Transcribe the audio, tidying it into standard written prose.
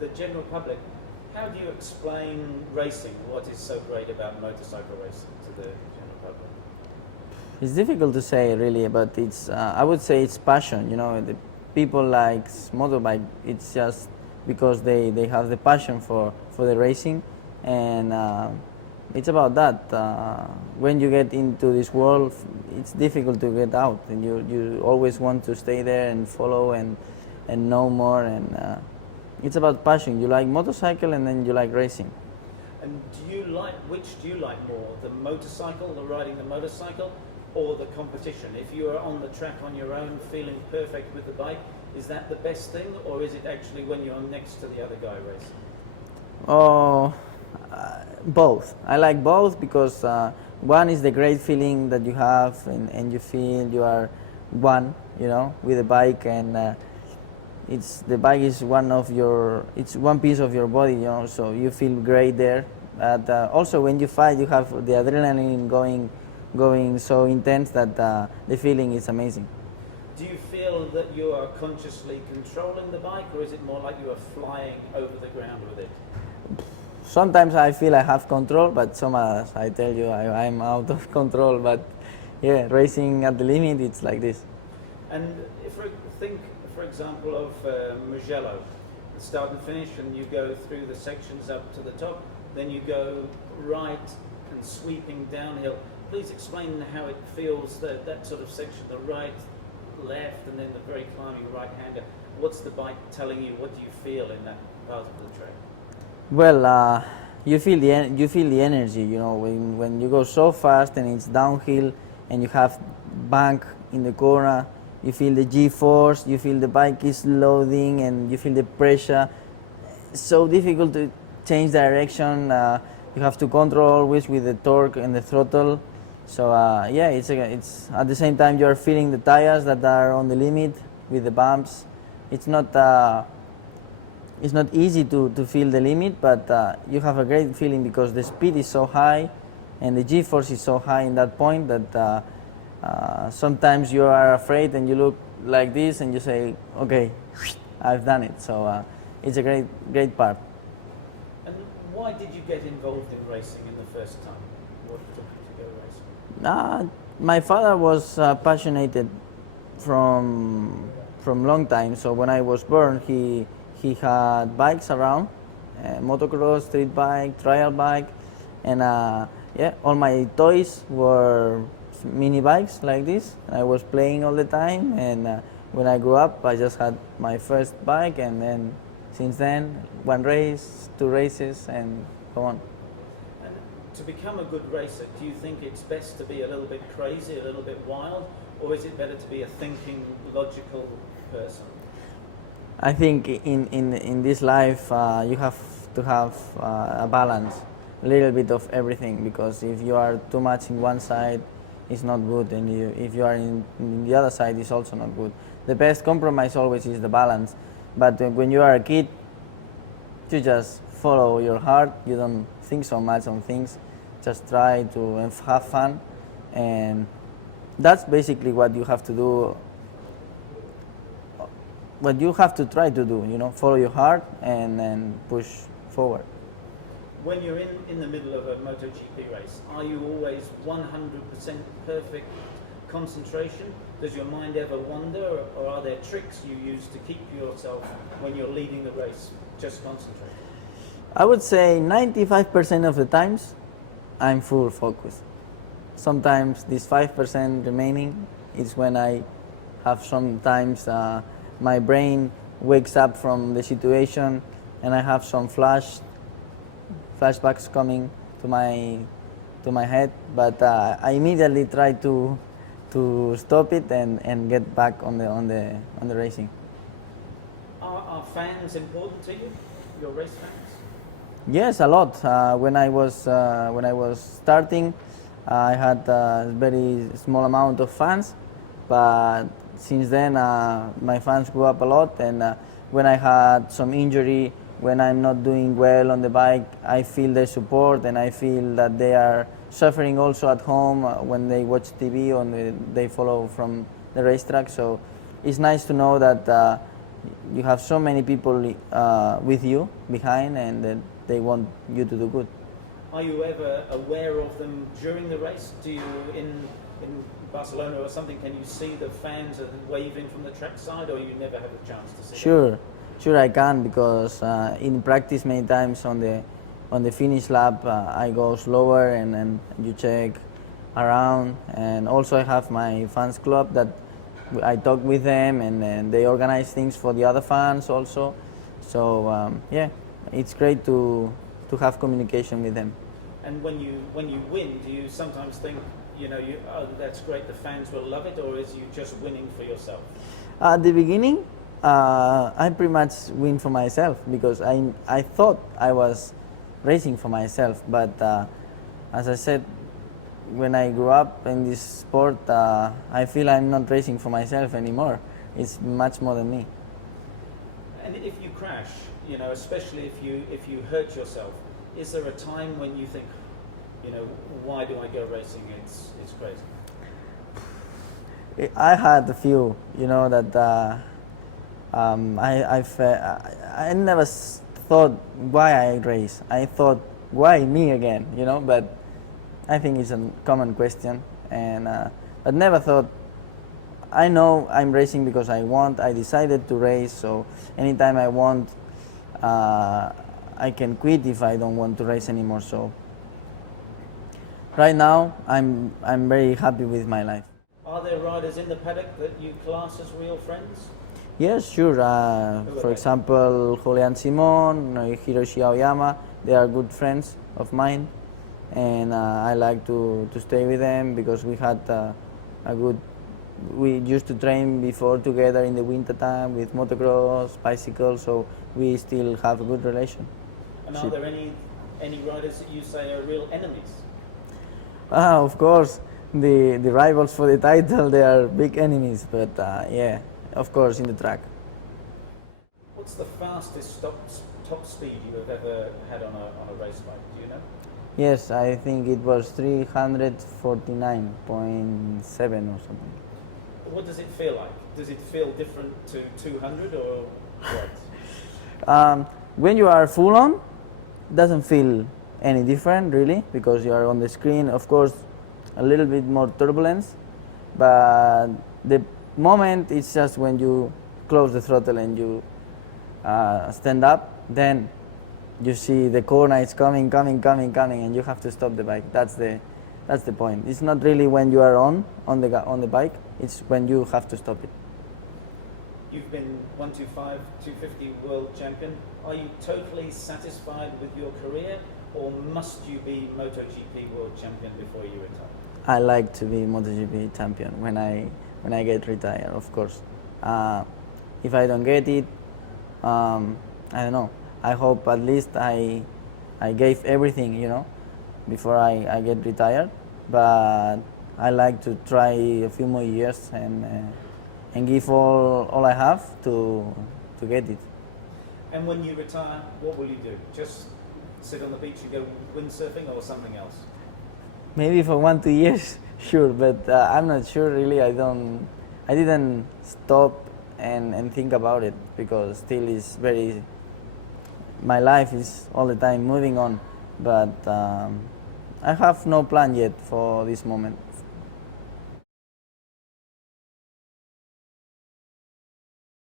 The general public, how do you explain racing? What is so great about motorcycle racing to the general public? It's difficult to say really, but it's I would say it's passion. You know, the people like motorbike. It's just because they have the passion for the racing, and it's about that. When you get into this world, it's difficult to get out, and you always want to stay there and follow and know more. And it's about passion. You like motorcycle, and then you like racing. And which do you like more, the motorcycle, the riding the motorcycle, or the competition? If you are on the track on your own, feeling perfect with the bike, is that the best thing, or is it actually when you're next to the other guy racing? Oh, both. I like both because one is the great feeling that you have, and you feel you are one, you know, with the bike, and the bike is it's one piece of your body, you know, so you feel great there. But also when you fight, you have the adrenaline going so intense that the feeling is amazing. Do you feel that you are consciously controlling the bike, or is it more like you are flying over the ground with it? Sometimes I feel I have control, but some others I tell you I'm out of control. But yeah, racing at the limit, it's like this. And if I think, for example, of Mugello, the start and finish, and you go through the sections up to the top, then you go right and sweeping downhill. Please explain how it feels, that sort of section, the right, left, and then the very climbing right-hander. What's the bike telling you? What do you feel in that part of the track? Well, you feel the energy. You know, when you go so fast and it's downhill, and you have bank in the corner, you feel the G-force. You feel the bike is loading, and you feel the pressure. It's so difficult to change direction. You have to control always with the torque and the throttle. So yeah, it's at the same time you are feeling the tires that are on the limit with the bumps. It's not easy to feel the limit, but you have a great feeling because the speed is so high and the G-force is so high in that point that sometimes you are afraid and you look like this and you say, okay, I've done it. So it's a great part. And why did you get involved in racing in the first time? What took you to go racing? My father was passionate from long time. So when I was born, he had bikes around, motocross, street bike, trial bike, and yeah, all my toys were mini bikes like this. I was playing all the time, and when I grew up, I just had my first bike, and then since then, one race, two races, and go on. And to become a good racer, do you think it's best to be a little bit crazy, a little bit wild, or is it better to be a thinking, logical person? I think in this life you have to have a balance, a little bit of everything, because if you are too much in one side, it's not good, and if you are in the other side, it's also not good. The best compromise always is the balance, but when you are a kid, you just follow your heart, you don't think so much on things, just try to have fun, and that's basically what you have to do. What you have to try to do, you know, follow your heart and push forward. When you're in the middle of a MotoGP race, are you always 100% perfect concentration? Does your mind ever wander, or are there tricks you use to keep yourself, when you're leading the race, just concentrate? I would say 95% of the times I'm full focus. Sometimes this 5% remaining is when I have sometimes my brain wakes up from the situation and I have some flashbacks coming to my head, but I immediately try to stop it and get back on the racing. Are fans important to you? your race fans? Yes, a lot. When I was starting, I had a very small amount of fans, but since then my fans grew up a lot. And when I had some injury, when I'm not doing well on the bike, I feel their support, and I feel that they are suffering also at home when they watch TV or they follow from the racetrack. So it's nice to know that you have so many people with you behind, and that they want you to do good. Are you ever aware of them during the race? Do you, in Barcelona or something, can you see the fans waving from the trackside, or you never have a chance to see them? Sure I can, because in practice many times on the finish lap I go slower, and you check around. And also I have my fans club that I talk with them, and they organize things for the other fans also. So yeah, it's great to have communication with them. And when you win, do you sometimes think, oh, that's great, the fans will love it, or is you just winning for yourself? At the beginning, I pretty much win for myself, because I thought I was racing for myself. But as I said, when I grew up in this sport, I feel I'm not racing for myself anymore. It's much more than me. And if you crash, especially if you hurt yourself, is there a time when you think, why do I go racing? It's crazy. I had a few, that I never thought why I race. I thought, why me again? But I think it's a common question, and but never thought. I know I'm racing because I want. I decided to race, so anytime I want, I can quit if I don't want to race anymore. So right now, I'm very happy with my life. Are there riders in the paddock that you class as real friends? Yes, sure. For example, Julian Simon, Hiroshi Aoyama, they are good friends of mine, and I like to stay with them because we had we used to train before together in the winter time with motocross, bicycles, so we still have a good relation. And are there any riders that you say are real enemies? Of course, the rivals for the title, they are big enemies, but yeah, of course, in the track. What's the fastest top speed you have ever had on a race bike? Do you know? Yes, I think it was 349.7 or something. What does it feel like? Does it feel different to 200 or what? When you are full on, it doesn't feel any different really, because you are on the screen. Of course, a little bit more turbulence, but the moment it's just when you close the throttle and you stand up, then you see the corner is coming, and you have to stop the bike. That's the point. It's not really when you are on the bike. It's when you have to stop it. You've been 125, 250 world champion. Are you totally satisfied with your career, or must you be MotoGP world champion before you retire? I like to be MotoGP champion when I get retired, of course. If I don't get it, I don't know. I hope at least I gave everything, before I get retired. But I like to try a few more years and give all I have to get it. And when you retire, what will you do? Just sit on the beach and go windsurfing, or something else? Maybe for 1-2 years, sure, but I'm not sure really. I didn't stop and think about it, because still is my life is all the time moving on. But I have no plan yet for this moment,